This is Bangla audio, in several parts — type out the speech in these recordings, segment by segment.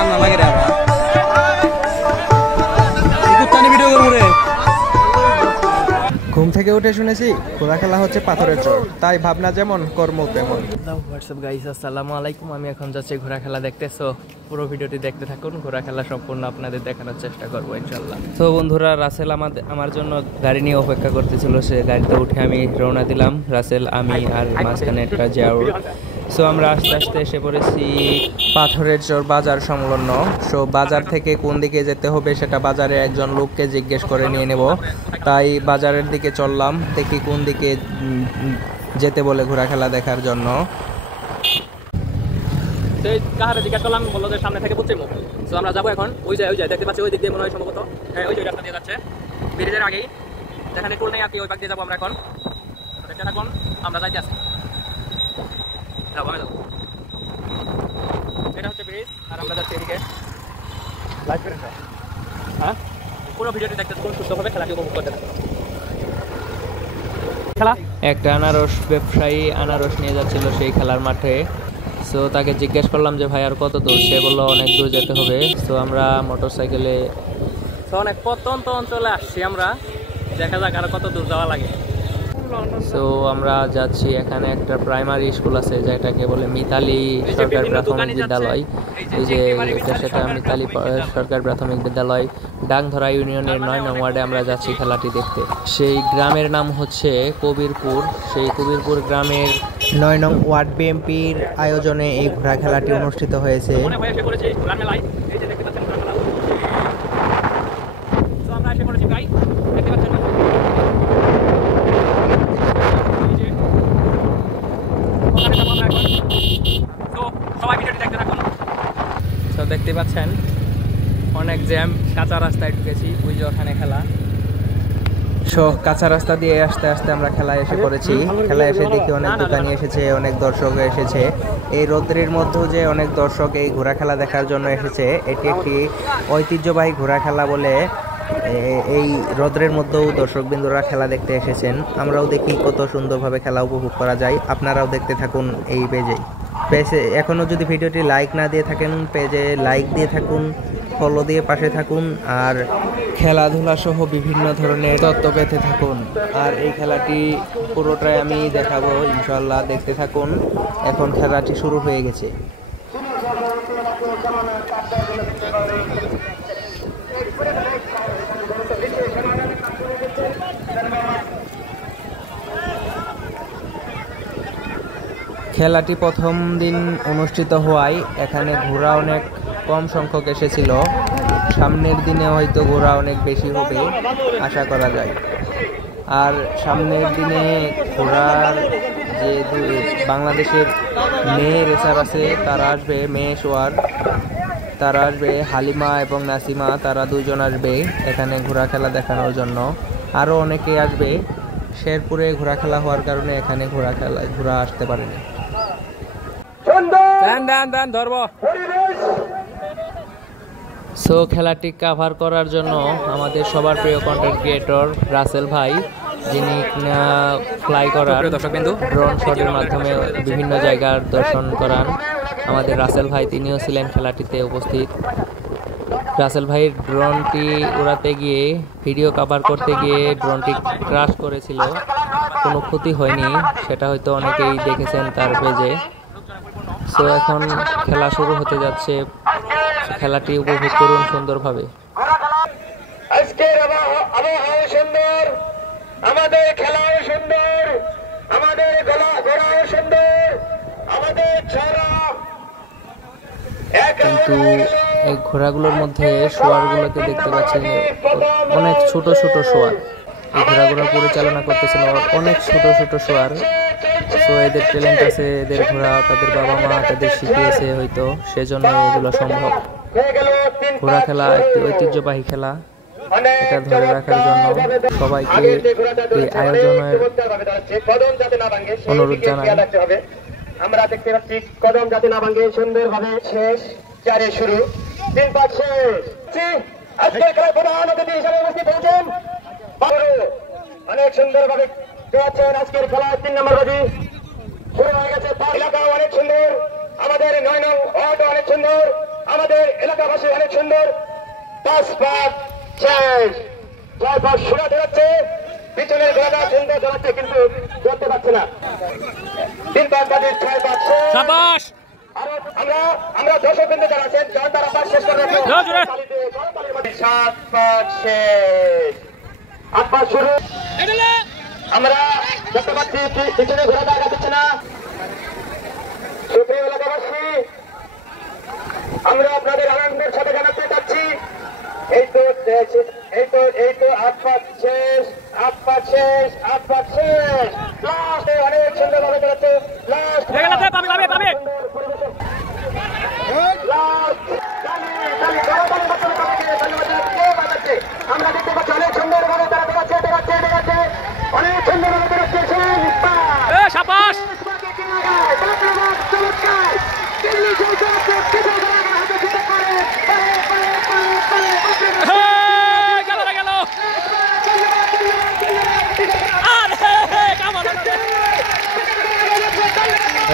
ঠান্ডা লাগে রে আমরা ভিডিও করবো রে। ঘুম থেকে উঠে শুনেছি ঘোড়া খেলা হচ্ছে পাথরের চর, তাই ভাবনা যেমন কর্ম তেমন। হোয়াটসঅ্যাপ গাইস, আসসালামু আলাইকুম। আমি এখন যাচ্ছি ঘোড়া খেলা দেখতে, সো পুরো ভিডিওটি দেখতে থাকুন। ঘোড়া খেলা সম্পূর্ণ আপনাদের দেখানোর চেষ্টা করবো ইনশাল্লাহ। তো বন্ধুরা, রাসেল আমার জন্য গাড়ি নিয়ে অপেক্ষা করতেছিল, সে গাড়িতে উঠে আমি রওনা দিলাম। রাসেল, আমি আর মাঝখানে একটা জিয়াউর। সো আমরা আস্তে আস্তে এসে পড়েছি পাথরের চর বাজার সংলগ্ন। সো বাজার থেকে কোন দিকে যেতে হবে সেটা বাজারে একজন লোককে জিজ্ঞেস করে নিয়ে নেব, তাই বাজারের দিকে চললাম, দেখি কোন দিকে যেতে বলে ঘোড়া খেলা দেখার জন্য। জিজ্ঞাসা করলাম, বললো যে সামনে থেকে বুঝছি মুখ। সো আমরা যাবো এখন ওই যায় দেখতে পাচ্ছি, ওই দিক দিয়ে মনে হয় সম্ভবত, হ্যাঁ ওই যে রাস্তা দিয়ে যাচ্ছে ব্রিজের আগেই, যেখানে টোল নেই আর কি, ওই পাক দিয়ে যাবো আমরা এখন। দেখতে থাকুন, আমরা যাইতে আসি। এটা হচ্ছে ব্রিজ আর আমরা যাচ্ছি এদিকে। হ্যাঁ, পুরো ভিডিওটি দেখতে খুব সুস্থভাবে খেলাটি উপভোগ করতে থাকুন। খেলা একটা আনারস ব্যবসায়ী আনারস নিয়ে যাচ্ছিল সেই খেলার মাঠে। সো তাকে জিজ্ঞেস করলাম যে ভাই আর কত দূর, সে বললো অনেক দূর যেতে হবে। সো আমরা মোটর সাইকেলে অনেক প্রত্যন্ত অঞ্চলে আসছি, আমরা দেখা যাক আর কত দূর যাওয়া লাগে। সো আমরা যাচ্ছি, এখানে একটা প্রাইমারি স্কুল আছে যেটাকে বলে মিতালি সরকার প্রাথমিক বিদ্যালয়। এই যে এটা সেটা মিতালি সরকার প্রাথমিক বিদ্যালয়, ডাংধরা ইউনিয়নের 9 নং ওয়ার্ডে আমরা যাচ্ছি খেলাটি দেখতে। সেই গ্রামের নাম হচ্ছে কবিরপুর। সেই কবিরপুর গ্রামের 9 নং ওয়ার্ড বিএনপির আয়োজনে এই ঘোড়া খেলাটি অনুষ্ঠিত হয়েছে। দেখতে পাচ্ছেন অনেক জ্যাম, কাঁচা রাস্তায় ঢুকেছি, ওই যে ওখানে খেলা। সো কাঁচা রাস্তা দিয়ে আস্তে আস্তে আমরা খেলায় এসে পড়েছি। খেলায় এসে দেখি অনেক দোকানি এসেছে, অনেক দর্শক এসেছে। এই রৌদ্রের মধ্যেও যে অনেক দর্শক এই ঘোড়া খেলা দেখার জন্য এসেছে, এটি একটি ঐতিহ্যবাহী ঘোড়া খেলা বলে এই রৌদ্রের মধ্যেও দর্শকবৃন্দরা খেলা দেখতে এসেছেন। আমরাও দেখি কত সুন্দরভাবে খেলা উপভোগ করা যায়। আপনারাও দেখতে থাকুন এই পেজে। এখনও যদি ভিডিওটি লাইক না দিয়ে থাকেন, পেজে লাইক দিয়ে থাকুন, ফলো দিয়ে পাশে থাকুন, আর খেলাধুলা সহ বিভিন্ন ধরনের তথ্য পেতে থাকুন। আর এই খেলাটি পুরোটাই আমি দেখাবো ইনশাল্লাহ, দেখতে থাকুন। এখন খেলাটি শুরু হয়ে গেছে। খেলাটি প্রথম দিন অনুষ্ঠিত হওয়ায় এখানে ঘোড়া অনেক কম সংখ্যক এসেছিল। সামনের দিনে হয়তো ঘোড়া অনেক বেশি হবে আশা করা যায়। আর সামনের দিনে ঘোড়ার যে বাংলাদেশের মেয়ে রেসার আছে তারা আসবে, মেয়ে সোয়ার তারা আসবে, হালিমা এবং নাসিমা তারা দুজন আসবে এখানে ঘোড়া খেলা দেখানোর জন্য। আরও অনেকে আসবে। শেরপুরে ঘোড়া খেলা হওয়ার কারণে এখানে ঘোড়া আসতে পারেনি। সো খেলাটি কাভার করার জন্য আমাদের সবার প্রিয় কন্টেন্ট ক্রিয়েটর রাসেল ভাই, যিনি ফ্লাই করার ড্রোন শটের মাধ্যমে বিভিন্ন জায়গার দর্শন করান, আমাদের রাসেল ভাই তিনিও ছিলেন খেলাটিতে উপস্থিত। রাসেল ভাইয়ের ড্রোনটি উড়াতে গিয়ে, ভিডিও কভার করতে গিয়ে ড্রোনটি ক্রাশ করেছিল, কোনো ক্ষতি হয়নি, সেটা হয়তো অনেকেই দেখেছেন তার পেজে। সো এখন খেলা শুরু হতে যাচ্ছে, খেলাটি উপভোগ করুন সুন্দরভাবে। আজকের আবহাওয়া সুন্দর, আমাদের খেলাও সুন্দর, আমাদের ঘোড়াও সুন্দর, আমাদের ছড়া। কিন্তু এই ঘোড়াগুলোর মধ্যে শোয়ারগুলোকে দেখতে পাচ্ছেন অনেক ছোট ছোট শোয়ার। এই ঘোড়াগুলো পরিচালনা করতেছেন অনেক ছোট ছোট শোয়ার। সো এদের ট্যালেন্ট আছে, এদের ঘোড়া তাদের বাবা মা তাদের শিখিয়েছে হয়তো, সেজন্য এগুলো সম্ভব। ঘোড়া খেলা একটি ঐতিহ্যবাহী খেলা, এটা ধরে রাখার জন্য সবাইকে এই আয়োজনের অনুরোধ জানাই। আমরা দেখতে পাচ্ছি কদম যাতে না ভাঙে, সুন্দরভাবে শেষ, 4 শুরু, 3-5 শেষ। আজকের খেলায় প্রধান অতিথি হিসাবে উপস্থিত হয়েছেন অনেক সুন্দরভাবে পেয়েছেন। আজকের খেলায় 3 নম্বর বাজি শুরু হয়ে গেছে। এলাকা অনেক সুন্দর, আমাদের 9 নং ওয়ার্ড অনেক সুন্দর, আমাদের এলাকাবাসী অনেক সুন্দর 5 পাক শেষ। 6 পাক সুরা ধরাচ্ছে, পিছনের ঘোড়াটা সুন্দর ধরাচ্ছে কিন্তু ধরতে পারছে না। 3 পাক বাদে 6 পাক শেষ। আমরা দর্শকবৃন্দ যারা আছেন যখন তারা পাক শেষ করবে 7 পাক শেষ। 8 পাক শুরু। আমরা দেখতে পাচ্ছি পিছনে ঘোড়াটা আগা দিচ্ছে না। সুপ্রিয় এলাকাবাসী, আমরা আপনাদের আনন্দের সাথে জানাতে চাচ্ছি এই তো 8 পাক শেষ, 8 পাক শেষ, 8 পাক শেষ। লাস্টে অনেক সুন্দরভাবে চলেছে। লাস্ট আমরা দেখতে পাচ্ছি অনেক সুন্দরভাবে তারা দেখাচ্ছে অনেক সুন্দরভাবে দেখাচ্ছে।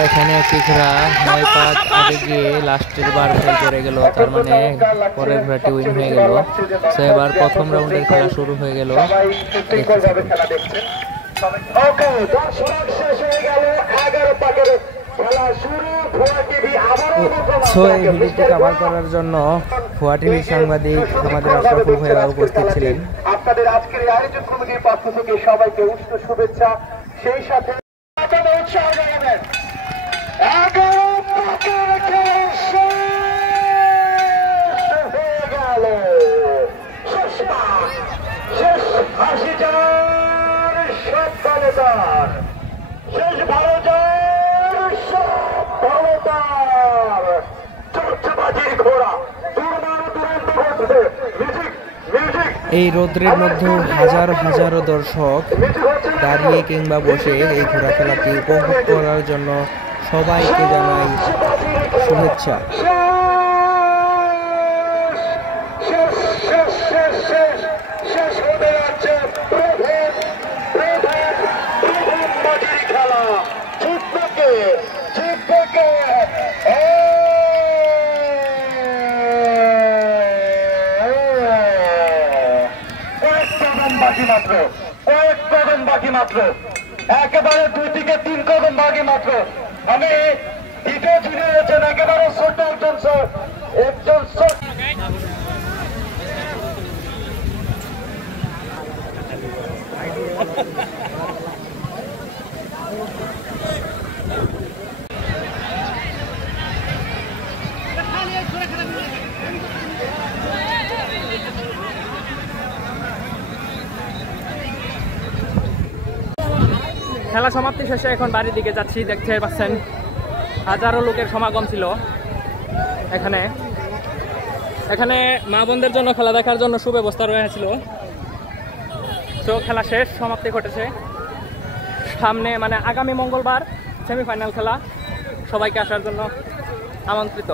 এখানে একটি ঘোড়া 9 পাক আগে গিয়ে লাস্টের বার ফেল করে গেল, তার মানে পরের ঘোড়াটি উইন হয়ে গেল। তো এবার প্রথম রাউন্ডের খেলা শুরু হয়ে গেল। সো এই ভিডিওটি কভার করার জন্য ভুয়া টিভির সাংবাদিক আমাদের আশরাফুল ভাইয়া উপস্থিত ছিলেন। আপনাদের আজকের এই আয়োজন কমিটির পক্ষ থেকে সবাইকে উষ্ণ শুভেচ্ছা, সেই সাথে উৎসাহ জানাবেন। 11 পাকের খেলা হয়ে গেল। শেষ 80 জন সব দলদার, শেষ 12 জন সব দলদার। চলছে বাজির ঘোড়া, দুরন্ত ঘটছে। এই রৌদ্রের মধ্যে হাজার হাজারো দর্শক দাঁড়িয়ে কিংবা বসে এই ঘোড়া খেলাটি উপভোগ করার জন্য সবাইকে জানাই শুভেচ্ছা। কয়েক কদম বাকি মাত্র, একেবারে 2 থেকে 3 কদম বাকি মাত্র। আমি দ্বিতীয় চুনে রয়েছেন একেবারে ছোট একজন খেলা সমাপ্তি শেষে এখন বাড়ির দিকে যাচ্ছি। দেখতে পাচ্ছেন হাজারো লোকের সমাগম ছিল এখানে মা বোনদের জন্য খেলা দেখার জন্য সুব্যবস্থা রয়েছিল। তো খেলা শেষ, সমাপ্তি ঘটেছে। সামনে মানে আগামী মঙ্গলবার সেমিফাইনাল খেলা, সবাইকে আসার জন্য আমন্ত্রিত।